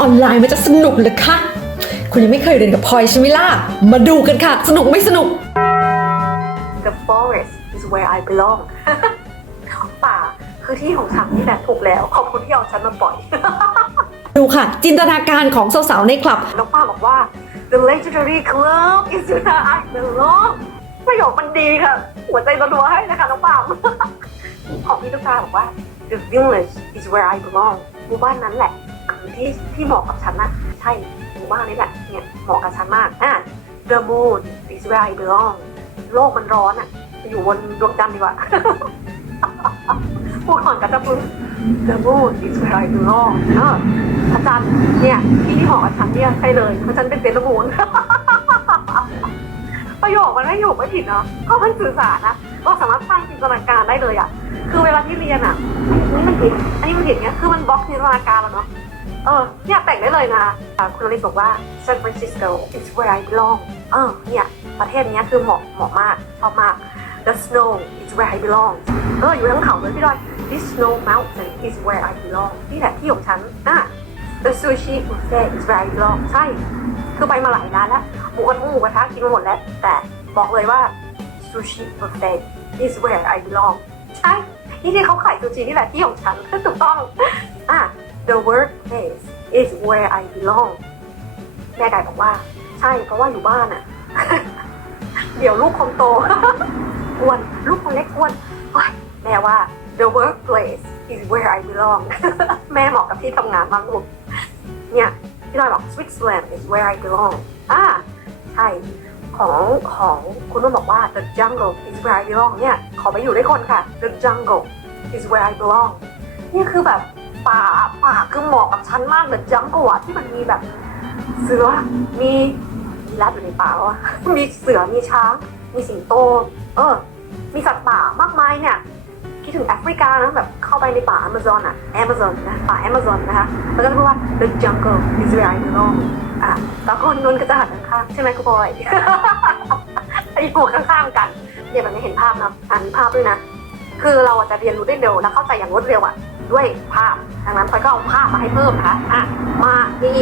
ออนไลน์มันจะสนุกเหรือคะ คุณยังไม่เคยเรียนกับพลอยใช่ไหมล่ะ มาดูกันค่ะ สนุกไม่สนุก The forest is where I belong ป่าคือที่ของฉันนี่แหละถูกแล้ว ขอบคุณที่เอาฉันมาปล่อย ดูค่ะ จินตนาการของสาวๆในคลับ น้องป้าบอกว่า The legendary club is where I belong ประโยคมันดีค่ะ หัวใจรัวๆให้นะคะน้องป้ามของพี่ตุ๊กตาบอกว่า The village is where I belong หมู่บ้านนั้นแหละคือ ที่ที่เหมาะกับฉันนะใช่หมู่บ้านนี้แหละเนี่ยเหมาะกับฉันมากอะ The moon is where I belong โลกมันร้อนอะไปอยู่บนดวงจันทร์ดีกว่าพูดก่อนกันจะพึ่ง The moon is where I belong เออพระจันทร์เนี่ยที่ที่เหมาะกับฉันเนี่ยใช่เลยเพราะฉันเป็นเซนต์มูนประโยคมันไม่อยู่ไม่ผิดเนาะก็มันสื่อสารนะก็สามารถสร้างจินตนาการได้เลยอะคือเวลาที่เรียนอะอันนี้มันผิดอันนี้มันผิดเนี่ยคือมันบล็อกจินตนาการแล้วเนาะ เออเนี่ยแต่งได้เลยนะคุณลิซบอกว่า San Francisco is where I belong เออเนี่ยประเทศนี้คือเหมาะเหมาะมากชอบมาก The snow is where I belong เอออยู่ทั้งเขาเลยพี่ดอย This snow mountain is where I belong นี่แหละที่ของฉันอะ The sushi buffet is where I belong ใช่ คือไปมาหลายร้านแล้วหมูกระทงหมูกระทะกินมาหมดแล้ว แต่บอกเลยว่า sushi buffet is where I belong ใช่ นี่ที่เขาขายซูชินี่แหละที่ของฉันถูกต้องอะ the workplace is where I belong แม่ไก่บอกว่า ใช่เพราะว่าอยู่บ้านอะเดี๋ยวลูกคนโตอ้วนลูกคนเล็กอ้วนแม่ว่า the workplace is where I belong แม่เหมาะกับที่ทำงานมากลูกเนี่ยพี่น้อยบอก Switzerland is where I belong อ่าใช่ของของคุณนุ่นบอกว่า the jungle is where I belong เนี่ย ขอไปอยู่ด้วยคนค่ะ the jungle is where I belong นี่คือแบบ ป่าป่าคือเหมาะกับฉันมาก the jungle อะที่มันมีแบบ เสือมีมีรับอยู่ในป่าวะมีเสือมีช้าง มีสิงโต เออ มีสัตว์ป่ามากมายเนี่ยคิดถึงแอฟริกานะแบบเข้าไปในป่าอเมซอนอะแอมะซอนนะป่าแอมะซอนนะคะแล้วก็จะพูดว่า the jungle is where I belong อะแล้วคนนู้นก็จะหันข้างใช่ไหมคุณบอยไอ้หัวข้างๆกันเนี่ยแบบนี้เห็นภาพนะอ่านภาพด้วยนะ คือเราจจะเรียนรู้ได้เร็วและเข้าใจอย่างรวดเร็วอะด้วยภาพ ดังนั้นพลอยก็เอาภาพมาให้เพิ่มนะคะอะมานี่